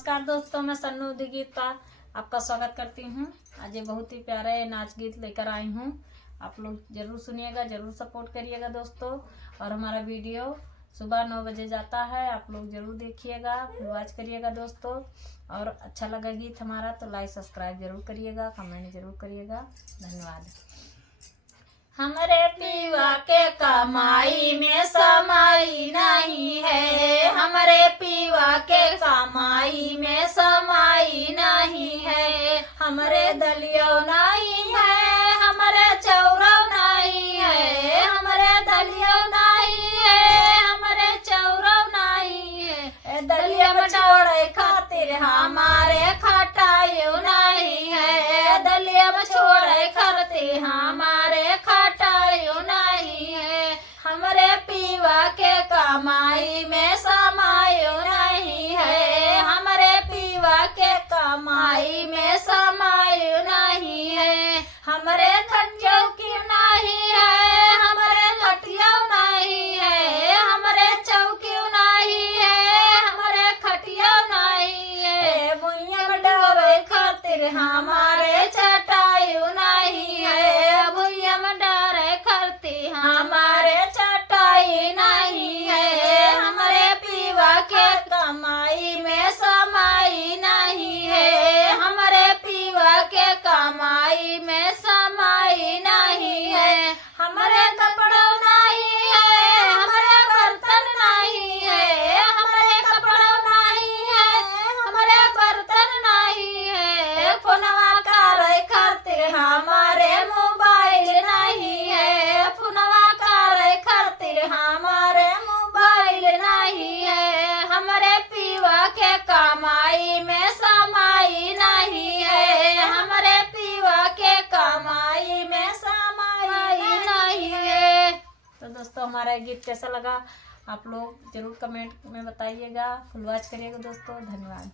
नमस्कार दोस्तों, मैं सन्नू गीता आपका स्वागत करती हूँ। आज ये बहुत ही प्यारे नाच गीत लेकर आई हूँ। आप लोग जरूर सुनिएगा, जरूर सपोर्ट करिएगा दोस्तों। और हमारा वीडियो सुबह 9 बजे जाता है, आप लोग जरूर देखिएगा, फिर वॉच करिएगा दोस्तों। और अच्छा लगा गीत हमारा तो लाइक सब्सक्राइब जरूर करिएगा, कमेंट जरूर करिएगा। धन्यवाद। हमरे पीवा के कमाई में समाई नहीं है, हमरे पीवा के कमाई में समाई नहीं है। हमरे दलियो नहीं है, हमरे चौरो नहीं है, हमरे दलियो नहीं है, हमरे चौरो नहीं है। दलिया बछोड़े खातिर हमारे खटाइयो नहीं है, दलिया बछोड़े खातिर हमारे खटाइयो नहीं है। हमरे पीवा के कमाई में समायो नहीं है, हमरे पीवा के कमाई में समायो नहीं है। हमरे खटियो की नहीं है, हमरे खटियो नहीं है, हमरे चौकी नहीं है, हमरे खटियो नहीं है। भुइया में डोरे खातिर हमारे चटाइयो नहीं है, भुइया में डोरे खातिर हमारे चटाई नहीं है। हमरे पीवा के कमाई में समाई नहीं है, हमरे पीवा के कमाई में समाई नहीं है। हमरे कपड़ों नहीं है, हमरे बर्तन नहीं है, हमरे कपड़ों नहीं है, हमरे बर्तन नहीं है। फोनवा करे खातिर हमारे मोबाइल नहीं है, फोनवा करे खातिर हमारे मोबाइल नहीं है। हमरे पीवा के कमाई में समाई नहीं है, हमरे पीवा के कमाई में समाई नहीं है। तो दोस्तों, हमारा गीत कैसा लगा आप लोग जरूर कमेंट में बताइएगा, फुल वॉच करिएगा दोस्तों। धन्यवाद।